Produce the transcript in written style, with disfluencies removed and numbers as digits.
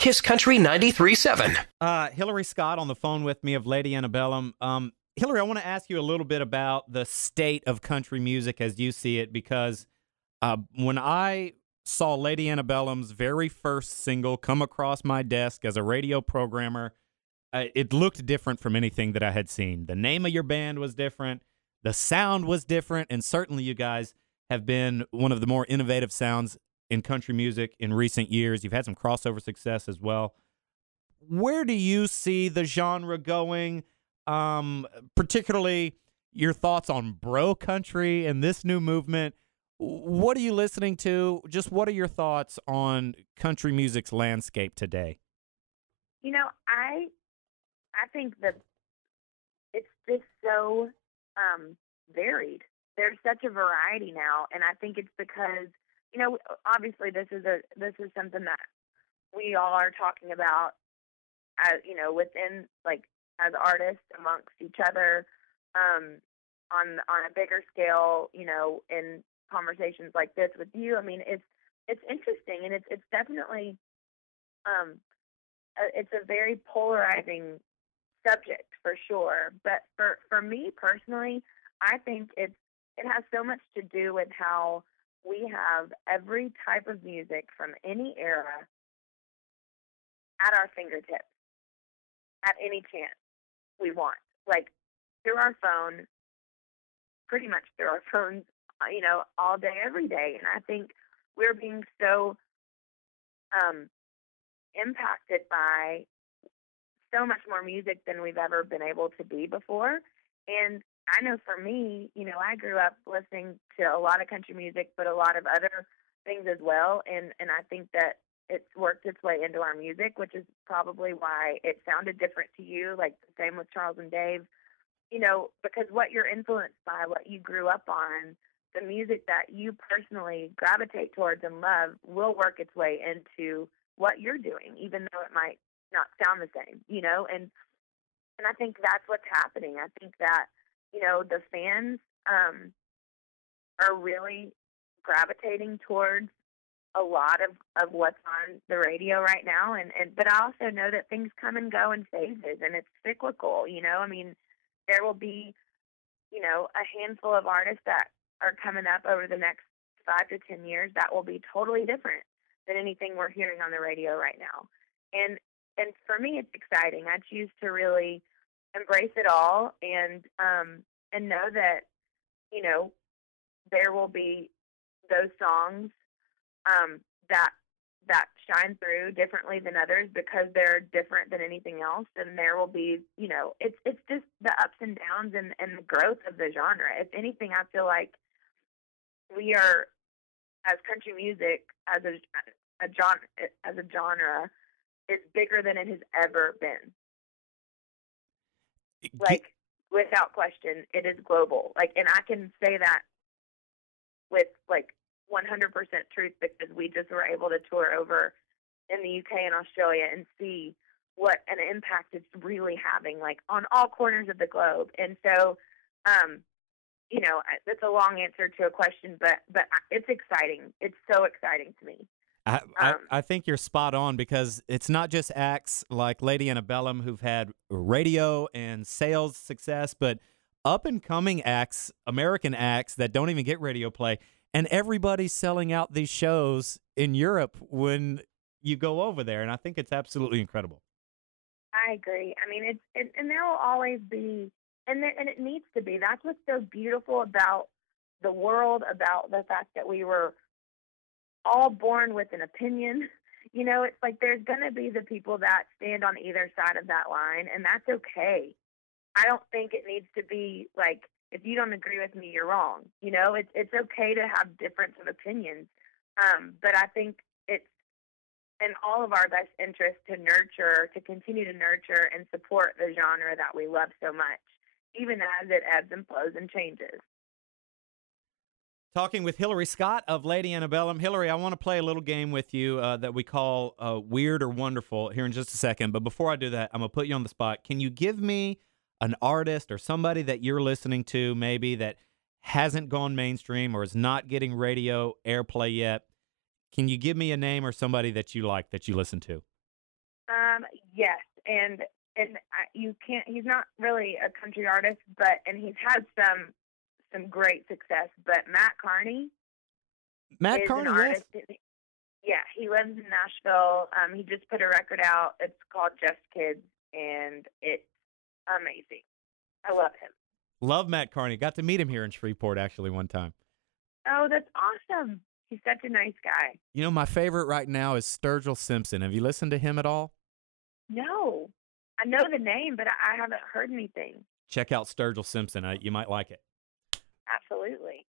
Kiss Country 93.7. Hillary Scott on the phone with me of Lady Antebellum. Hillary, I want to ask you a little bit about the state of country music as you see it, because when I saw Lady Antebellum's very first single come across my desk as a radio programmer, it looked different from anything that I had seen. The name of your band was different. The sound was different. And certainly you guys have been one of the more innovative sounds in country music in recent years. You've had some crossover success as well. Where do you see the genre going? Particularly your thoughts on bro country and this new movement. What are you listening to? Just what are your thoughts on country music's landscape today? You know, I think that it's just so varied. There's such a variety now, and I think it's because, you know, obviously this is something that we all are talking about, as you know, within, like, as artists amongst each other, on a bigger scale, you know, in conversations like this with you. I mean, it's interesting, and it's definitely it's a very polarizing subject for sure. But for me personally, I think it has so much to do with how we have every type of music from any era at our fingertips at any chance we want, like through our phone, pretty much through our phones, you know, all day, every day. And I think we're being so impacted by so much more music than we've ever been able to be before. And I know for me, you know, I grew up listening to a lot of country music, but a lot of other things as well. And I think that it's worked its way into our music, which is probably why it sounded different to you, like the same with Charles and Dave, you know, because what you're influenced by, what you grew up on, the music that you personally gravitate towards and love will work its way into what you're doing, even though it might not sound the same, you know, and I think that's what's happening. I think that, you know, the fans are really gravitating towards a lot of what's on the radio right now, and but I also know that things come and go in phases, and it's cyclical, you know. I mean, there will be, you know, a handful of artists that are coming up over the next 5 to 10 years that will be totally different than anything we're hearing on the radio right now. And for me, it's exciting. I choose to really embrace it all and know that, you know, there will be those songs that shine through differently than others because they're different than anything else. And there will be, you know, it's just the ups and downs and the growth of the genre. If anything, I feel like we are, as country music, as a genre, is bigger than it has ever been. Like, without question, it is global. Like, and I can say that with, like, 100% truth because we just were able to tour over in the UK and Australia and see what an impact it's really having, like, on all corners of the globe. And so, you know, it's a long answer to a question, but it's exciting. It's so exciting to me. I think you're spot on, because it's not just acts like Lady Antebellum who've had radio and sales success, but up-and-coming acts, American acts that don't even get radio play, and everybody's selling out these shows in Europe when you go over there, and I think it's absolutely incredible. I agree. I mean, and there will always be, and it needs to be. That's what's so beautiful about the world, about the fact that we were all born with an opinion. You know, it's like there's going to be the people that stand on either side of that line, and that's okay. I don't think it needs to be like, if you don't agree with me, you're wrong. You know, it's okay to have difference of opinions. But I think it's in all of our best interest to continue to nurture and support the genre that we love so much, even as it ebbs and flows and changes. Talking with Hillary Scott of Lady Antebellum. Hillary, I want to play a little game with you that we call Weird or Wonderful here in just a second. But before I do that, I'm going to put you on the spot. Can you give me an artist or somebody that you're listening to maybe that hasn't gone mainstream or is not getting radio airplay yet? Can you give me a name or somebody that you like, that you listen to? Yes, and you can't. He's not really a country artist, and he's had some great success. But Matt Carney Matt is an Carney, yes. artist. Yeah, he lives in Nashville. He just put a record out. It's called Just Kids, and it's amazing. I love him. Love Matt Carney. Got to meet him here in Shreveport actually one time. Oh, that's awesome. He's such a nice guy. You know, my favorite right now is Sturgill Simpson. Have you listened to him at all? No, I know the name, but I haven't heard anything. Check out Sturgill Simpson. You might like it. Absolutely.